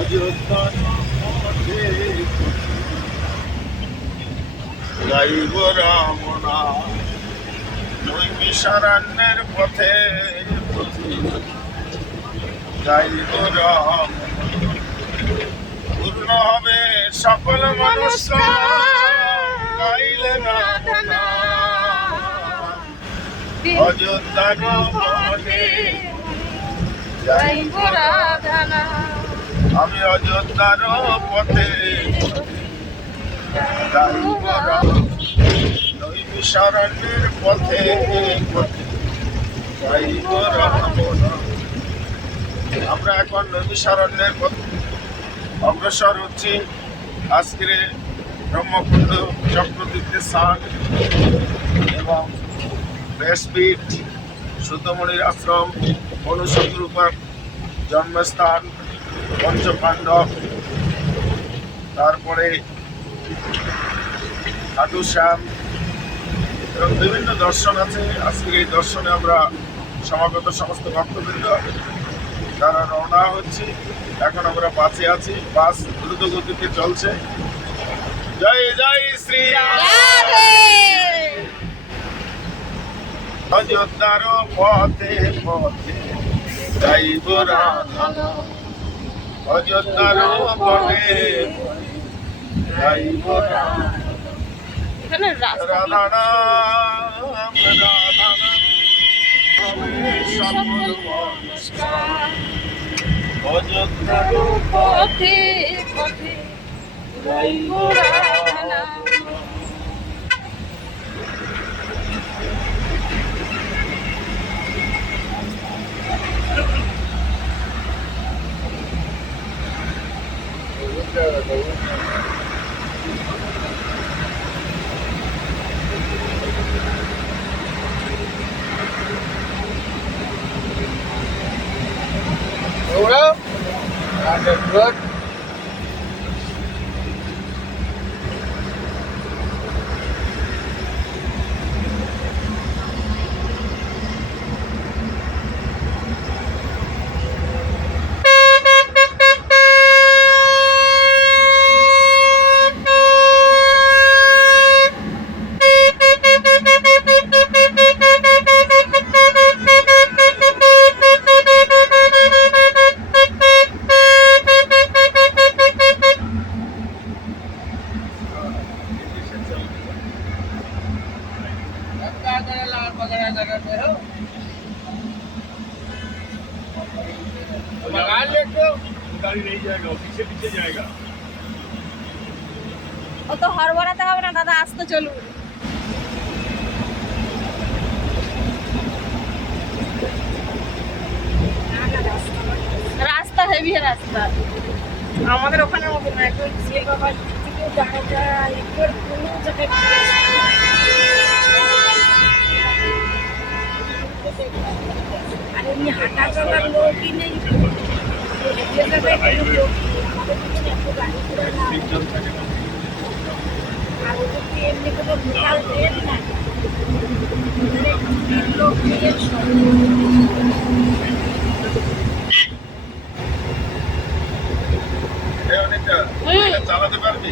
অযোধ্যার পথে গাইব রাম নাম, নৈমিষারণ্যের পথে গাইব রাম। পূর্ণ হবে সকল মনস্কার গাইলে রাম নাম। অযোধ্যার পথে গাইব রাধা নাম। আমি অযোধ্যার পথে গাইব রাম, নৈমিষারণ্যের পথে গাইব রাম নাম। আমরা এখন নৈমিষারণ্যের পথে অগ্রসর হচ্ছি। আজকে ব্রহ্মকুণ্ড চক্রতীর্থের স্থান এবং ব্যাসপীঠ, সুতমণির আশ্রম, মনুষ্যরূপার জন্মস্থান, পঞ্চপাণ্ডব, তারপরে খাটু শ্যাম এবং বিভিন্ন দর্শন আছে। আজকের এই দর্শনে আমরা সমাগত সমস্ত ভক্তবৃন্দ তারা রওনা হচ্ছি। এখন আমরা বাসে আছি, বাস দ্রুত গতিতে চলছে। জয় জয় শ্রী অযোধ্যার পথে পথে গাইব রাম, অযোধ্যার পথে গাইব রাম। এখানে রাস্তা রাধা নাম রাধা নাম সকল মনস্কার। অযোধ্যার পথে পথে গাইব রাধা নাম। Good. गाड़ी नहीं जाएगा, पीछे पीछे जाएगा। অত হড়বড়াতে হবে না দাদা, আসতে চলুন। রাস্তা হেভি রাস্তা, আমাদের ওখানে মতো না, একটু আর এমনি হাঁটা চলার লোকই নেই। আর ওদেরকে এমনি কোনো লোকাল ট্রেন নাই, লোক নিয়ে অনেকটা চালাতে পারবি?